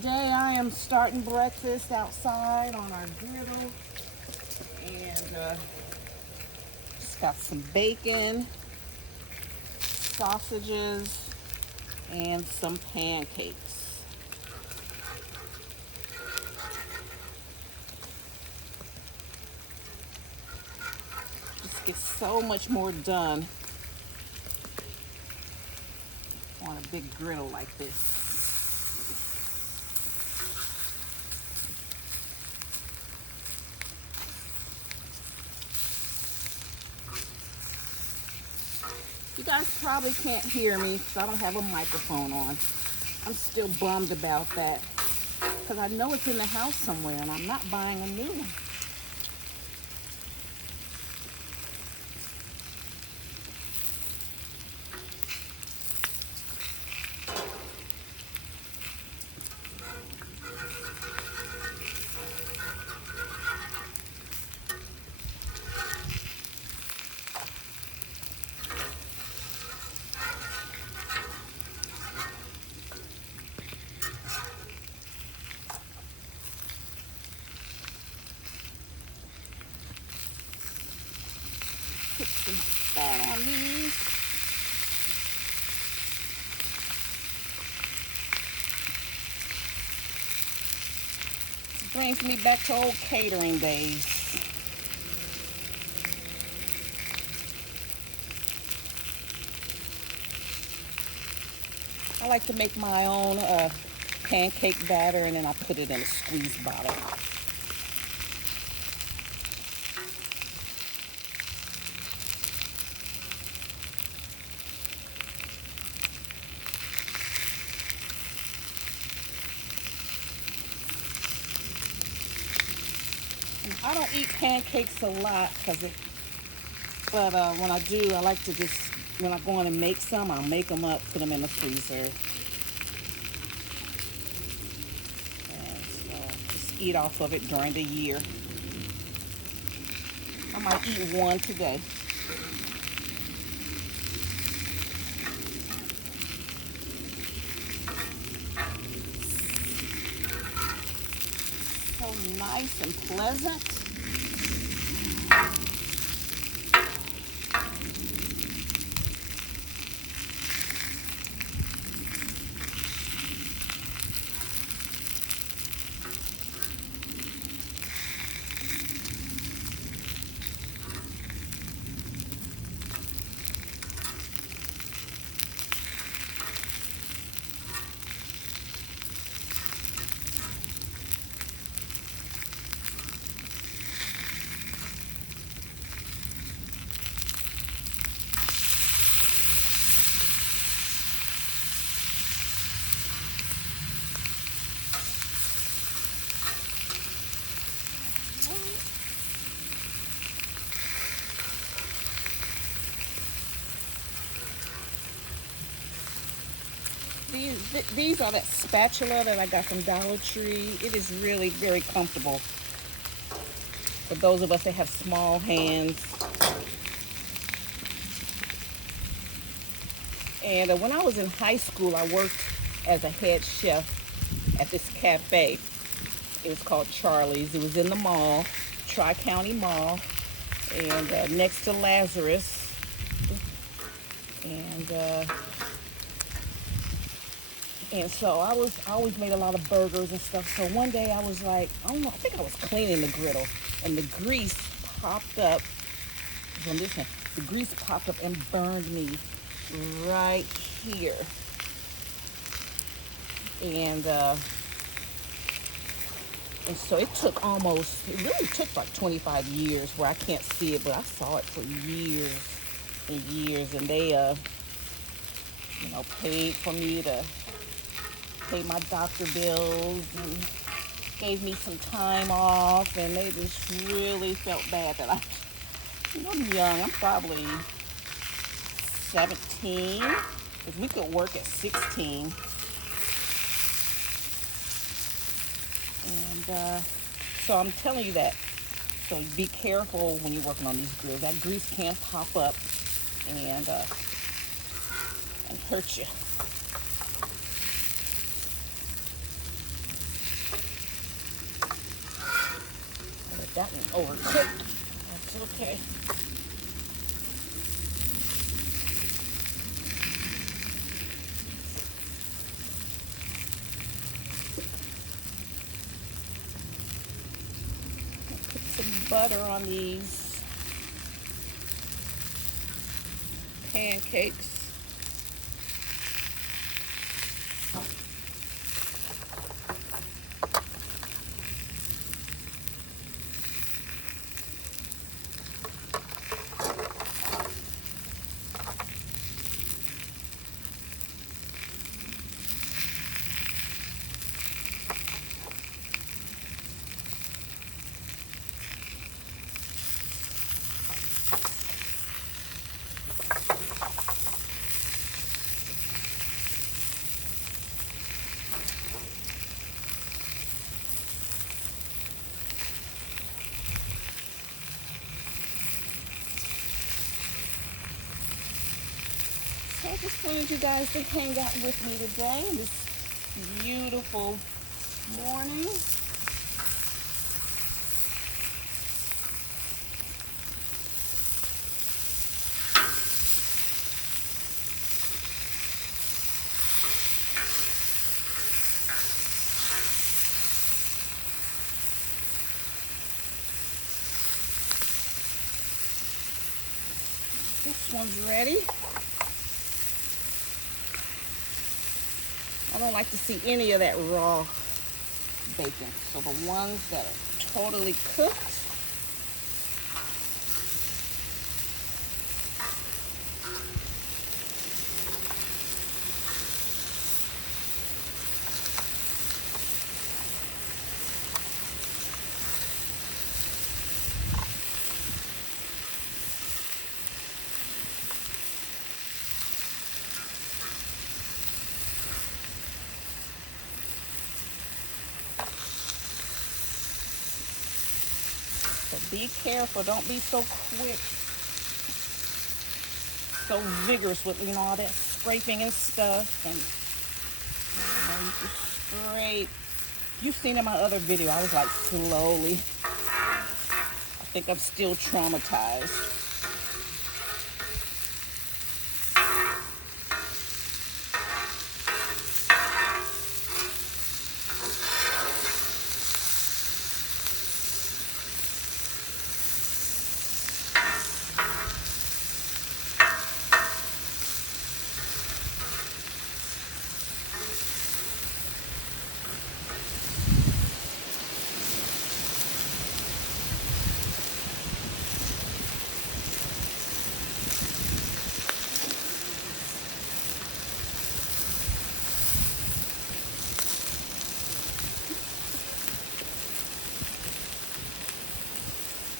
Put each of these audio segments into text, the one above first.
Today I am starting breakfast outside on our griddle, and just got some bacon, sausages, and some pancakes. Just get so much more done on a big griddle like this. You guys probably can't hear me because I don't have a microphone on. I'm still bummed about that because I know it's in the house somewhere and I'm not buying a new one. Put some fat on these. This brings me back to old catering days. I like to make my own pancake batter, and then I put it in a squeeze bottle. I don't eat pancakes a lot but when I do, I like to just, when I go in and make some, I'll make them up, put them in the freezer. And so just eat off of it during the year. I might eat one today. So nice and pleasant. These are that spatula that I got from Dollar Tree. It is really very comfortable for those of us that have small hands. And when I was in high school, I worked as a head chef at this cafe. It was called Charlie's. It was in the mall, Tri-County Mall, and next to Lazarus. And so I always made a lot of burgers and stuff. So one day I was like, I don't know, I think I was cleaning the griddle, and the grease popped up from this one. The grease popped up and burned me right here. And so it really took like 25 years where I can't see it, but I saw it for years and years. And they, paid for me to pay my doctor bills and gave me some time off, and they just really felt bad that I'm young. I'm probably 17, because we could work at 16. And so I'm telling you that. So be careful when you're working on these grills. That grease can pop up and hurt you. gotten overcooked. That's okay. Put some butter on these pancakes. So I just wanted you guys to hang out with me today on this beautiful morning. This one's ready. I don't like to see any of that raw bacon. So the ones that are totally cooked, be careful, don't be so quick, so vigorous with, you know, all that scraping and stuff. And you just scrape. You've seen in my other video, I was like slowly. I think I'm still traumatized.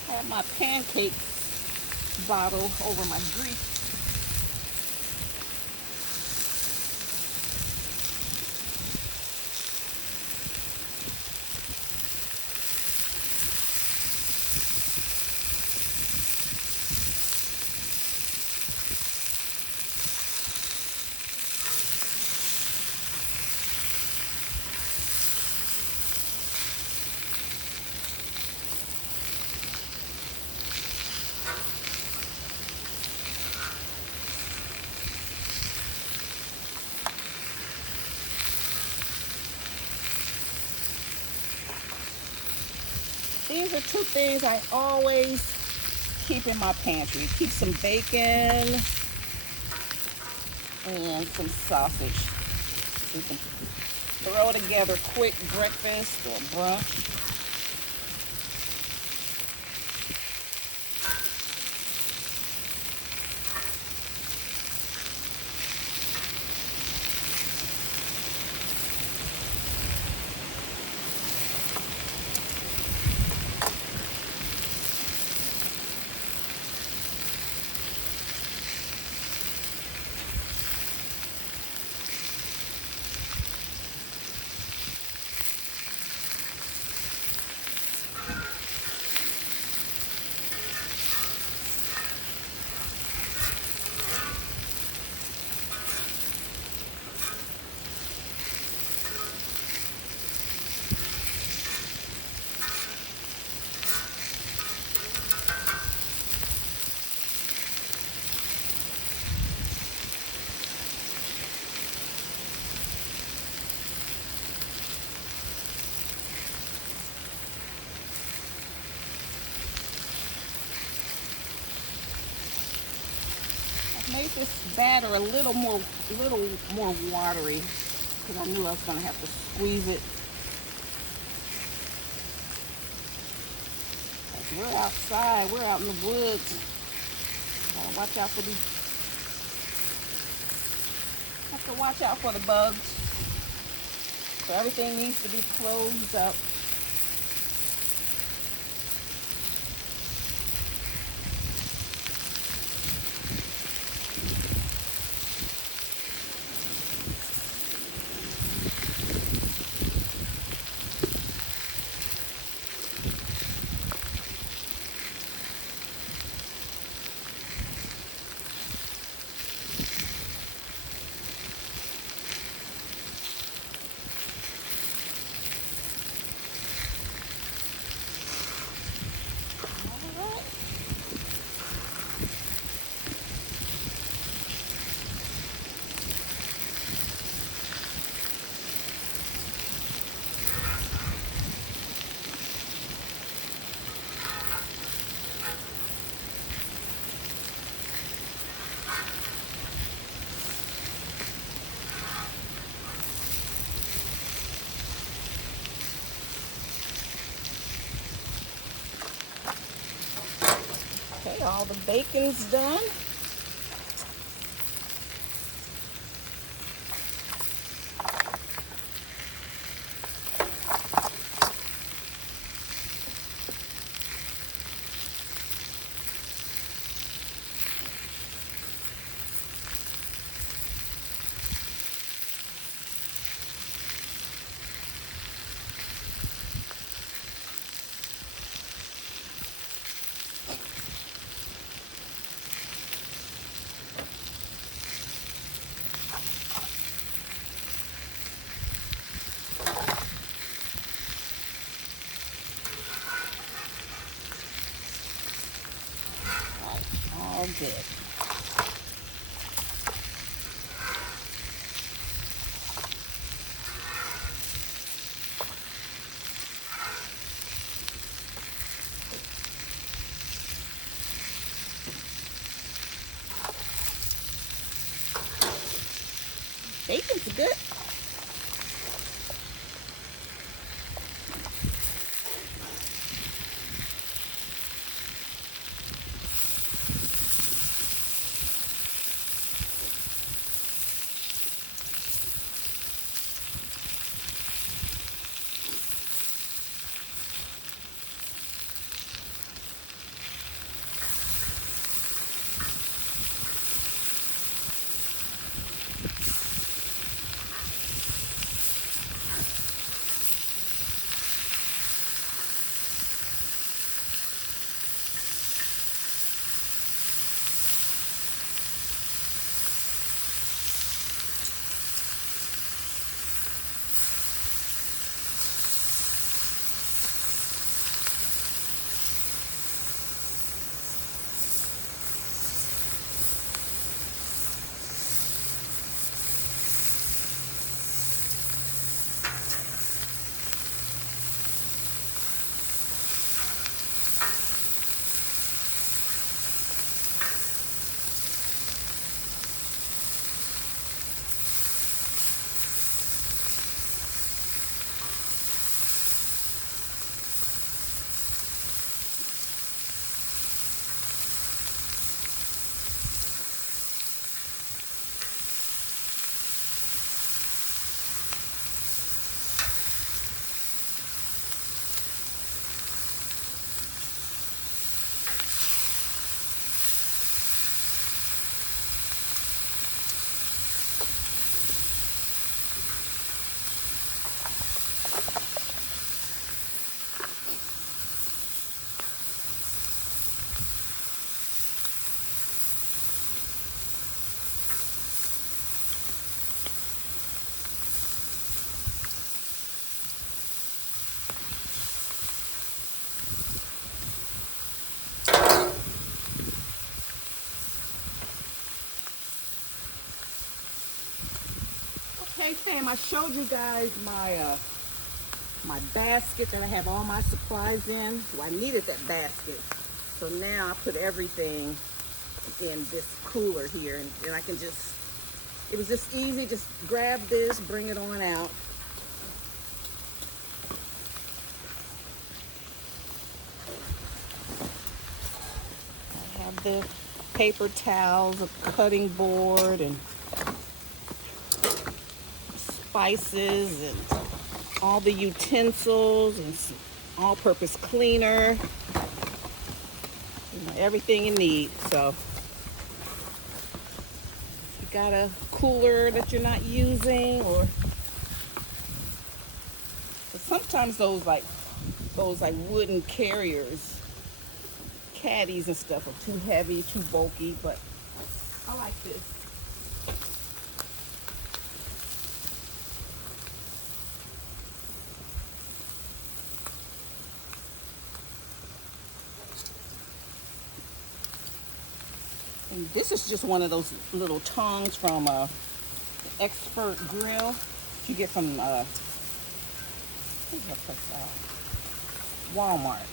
I have my pancake bottle over my grease. These are two things I always keep in my pantry. Keep some bacon and some sausage. So you can throw together quick breakfast or brunch. make this batter a little more watery because I knew I was gonna have to squeeze it. We're outside. We're out in the woods. Gotta watch out for these. Have to watch out for the bugs. So everything needs to be closed up. Okay, all the bacon's done. All good. Bacon's good. Okay, fam, I showed you guys my basket that I have all my supplies in. Well, I needed that basket. So now I put everything in this cooler here, and I can just, it was just easy, just grab this, bring it on out. I have the paper towels, a cutting board, and spices, and all the utensils, and some all-purpose cleaner, you know, everything you need. So if you got a cooler that you're not using, or sometimes those wooden carriers, caddies and stuff, are too heavy, too bulky, but I like this. And this is just one of those little tongs from Expert Grill. You get from Walmart.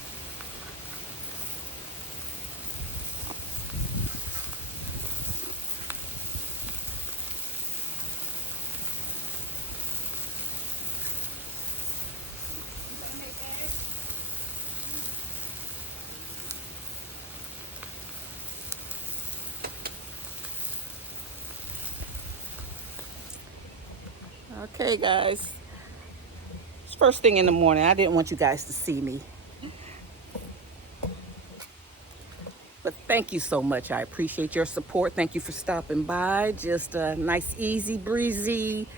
Okay, guys. It's first thing in the morning. I didn't want you guys to see me. But thank you so much. I appreciate your support. Thank you for stopping by. Just a nice, easy, breezy